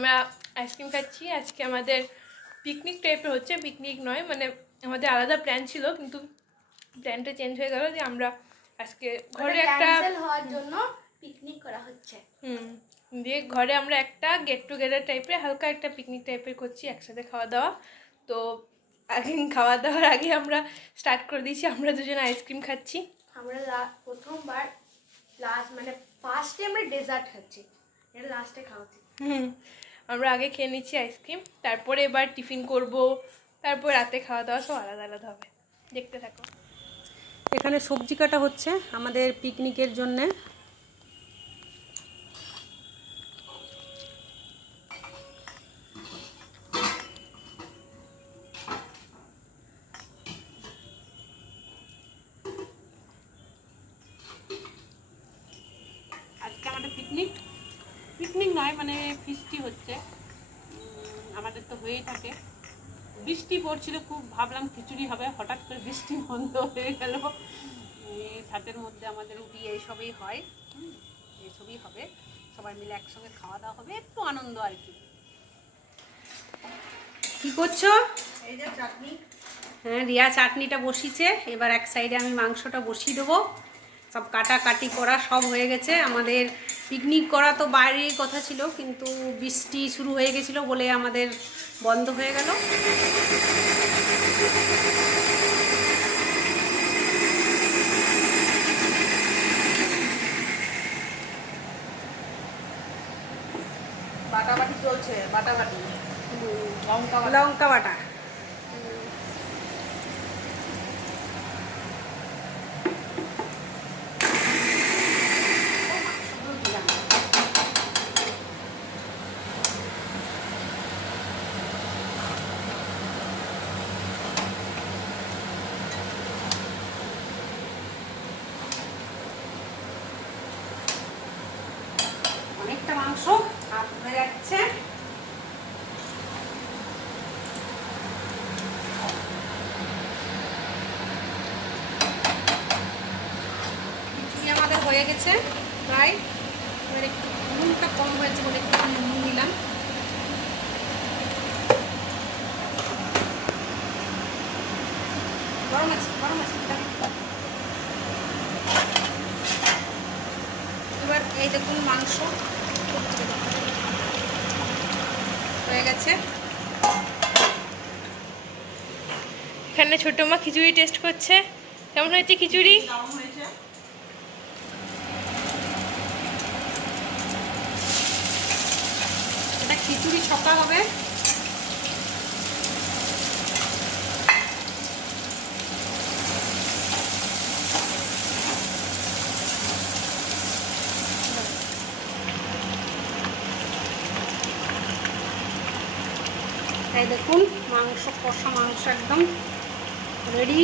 আমরা আইসক্রিম খাচ্ছি। আজকে আমাদের পিকনিক টাইপের হচ্ছে, পিকনিক নয়, মানে আমাদের আলাদা প্ল্যান ছিল, কিন্তু প্ল্যানটা চেঞ্জ হয়ে গেল যে আমরা আজকে ঘরে একটা হওয়ার জন্য পিকনিক করা হচ্ছে। দিয়ে ঘরে আমরা একটা গেট টুগেদার টাইপের হালকা একটা পিকনিক টাইপের করছি, একসাথে খাওয়া দাওয়া। তো আগে খাওয়া দাওয়ার আগে আমরা স্টার্ট করে দিয়েছি, আমরা দুজনে আইসক্রিম খাচ্ছি। আমরা প্রথমবার মানে ফার্স্টে আমরা ডেজার্ট খাচ্ছি, এটা লাস্টে খাওয়াচ্ছি। আমরা আগে খেয়ে নিচ্ছি আইসক্রিম, তারপরে এবার টিফিন করব, তারপর রাতে খাওয়া দাওয়া সব আলাদা আলাদা হবে। দেখতে থাকো। এখানে সবজি কাটা হচ্ছে আমাদের পিকনিকের জন্যে। আজকে আমাদের পিকনিক নয়, মানে ফিস্টি হচ্ছে। আমাদের তো হয়েই থাকে। বৃষ্টি পড়ছিল খুব, ভাবলাম খিচুড়ি হবে, হঠাৎ করে বৃষ্টি বন্ধ হয়ে গেল। ছাদের মধ্যে আমাদের রুটি এইসবই হয়, এইসবই হবে, সবাই মিলে একসঙ্গে খাওয়া দাওয়া হবে, একটু আনন্দ আর কি। কি করছো? এই যে চাটনি। হ্যাঁ, রিয়া চাটনিটা বসিয়েছে, এবার এক সাইডে আমি মাংসটা বসিয়ে দেবো। সব কাটাকাটি করা সব হয়ে গেছে। আমাদের পিকনিক করা তো বাইরের কথা ছিল, কিন্তু বৃষ্টি শুরু হয়ে গেছিলো বলে আমাদের বন্ধ হয়ে গেল। বাটাবাটি চলছে, বাটাবাটি, লঙ্কা বাটা। অনেকটা মাংস হাত হয়ে যাচ্ছে। খিচুড়ি আমাদের হয়ে গেছে প্রায়। এবার একটু নুনটা কম হয়েছে বলে একটু নুন দিলাম। গরম আছে, গরম আছে। এবার এই দেখুন মাংস হয়ে গেছে। এখানে ছোট মা খিচুড়ি টেস্ট করছে। কেমন হয়েছে খিচুড়ি? এটা খিচুড়ি ছকা হবে। এই দেখুন মাংস, কষা মাংস একদম রেডি।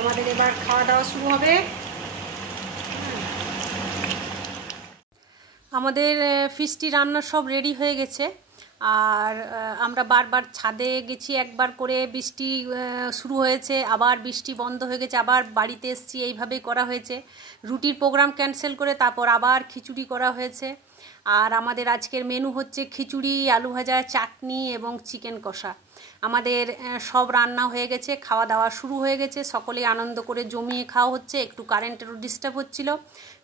আমাদের এবার খাওয়া দাওয়া শুরু হবে। আমাদের ফিস্টি রান্না সব রেডি হয়ে গেছে। আর আমরা বারবার ছাদে গেছি, একবার করে বৃষ্টি শুরু হয়েছে, আবার বৃষ্টি বন্ধ হয়ে গেছে, আবার বাড়িতে এসেছি, এইভাবেই করা হয়েছে। রুটির প্রোগ্রাম ক্যান্সেল করে তারপর আবার খিচুড়ি করা হয়েছে। আর আমাদের আজকের মেনু হচ্ছে খিচুড়ি, আলু ভাজা, চাটনি এবং চিকেন কষা। আমাদের সব রান্না হয়ে গেছে, খাওয়া দাওয়া শুরু হয়ে গেছে, সকলেই আনন্দ করে জমিয়ে খাওয়া হচ্ছে। একটু কারেন্টেরও ডিস্টার্ব হচ্ছিল,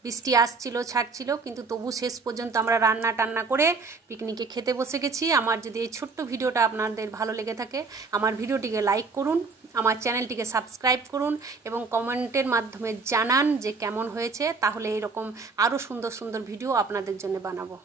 বৃষ্টি আসছিল ছাড়ছিল, কিন্তু তবু শেষ পর্যন্ত আমরা রান্না টান্না করে পিকনিকে খেতে বসে গেছি। আমার যদি এই ছোট্ট ভিডিওটা আপনাদের ভালো লেগে থাকে, আমার ভিডিওটিকে লাইক করুন, আমার চ্যানেলটিকে সাবস্ক্রাইব করুন এবং কমেন্টের মাধ্যমে জানান যে কেমন হয়েছে। তাহলে এরকম আরও সুন্দর সুন্দর ভিডিও আপনাদের জন্য বানাবো।